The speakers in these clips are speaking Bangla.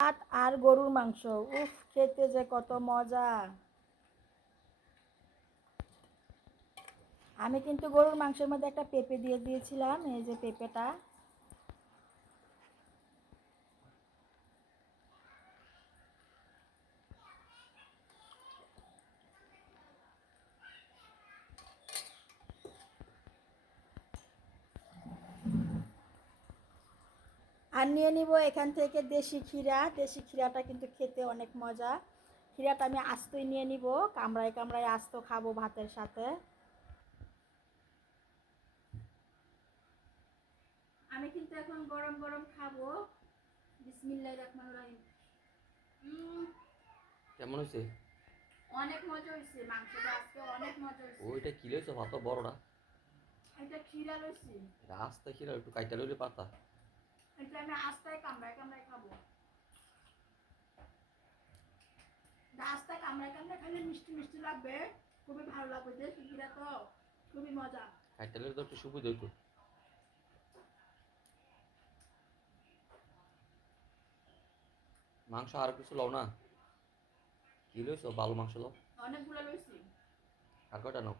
ভাত আর গরুর মাংস, উফ খেতে যে কত মজা। আমি কিন্তু গরুর মাংসের মধ্যে একটা পেঁপে দিয়ে দিয়েছিলাম, এই যে পেঁপেটা। আর নিয়ে নিব এখান থেকে দেশি ক্ষীরা। দেশি ক্ষীরাটা কিন্তু খেতে অনেক মজা। ক্ষীরাটা আমি আস্তই নিয়ে নিব, কামড়ায় কামড়ায় আস্ত খাবো ভাতের সাথে। আমি কিন্তু এখন গরম গরম খাবো। বিসমিল্লাহির রহমানির রহিম। কেমন হয়েছে? অনেক মজা হয়েছে, মাংসটা আজকে অনেক মজা হয়েছে। ওইটা কি লইছো? ভাত বড়টা। এটা ক্ষীরা লইছি। এটা আস্তে খিরা একটু কাইটা লইলে পাতা। এটা আমি আস্তায় কামড়ায় কামড়ায় খাবো। আস্তায় কামড়ায় কামড়ায় খাইলে মিষ্টি মিষ্টি লাগবে, খুবই ভালো লাগবে। দেশি ক্ষীরা তো খুবই মজা। কাইটা লইলে তো একটু সুবিধা হইতো। মাংস আর কিছু লও না? কি লইছো? ভালো মাংস লও। অনেকগুলো লইছি। আর কয়টা নাও?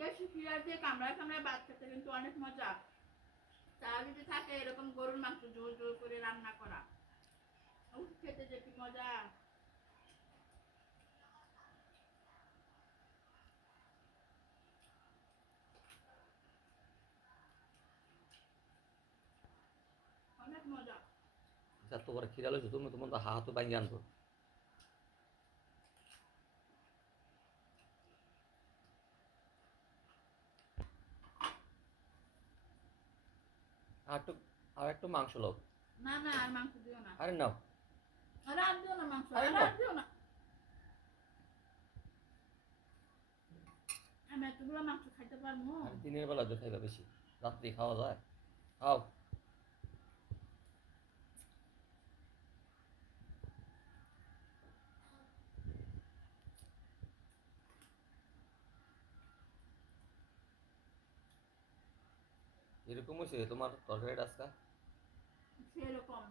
দেশি ক্ষীরা দিয়ে কামড়ায় কামড়ায় ভাত খেতে কিন্তু অনেক মজা। তা যদি থাকে এরকম গরুর মাংস জোর জোর করে রান্না করা, খেতে যে কি মজা। অনেক মজা। যা তোমার খিরা লইছো তুমি, তোমার তো হাতও ভাঙিয়ে আনতো। আর একটু, আর একটু মাংস লও। না না, আর মাংস দিও না। আরে নাও। আরে আর দিও না মাংস, আরে আরে নাও। আর দিও না। আমি এতগুলো মাংস খাইতে পারবো? আর দিনের বেলা তো খাইবা বেশি, রাত্রি খাওয়া যায়? খাও। এরকম হয়েছে তোমার তরকারিটা আজকা? সেরকম।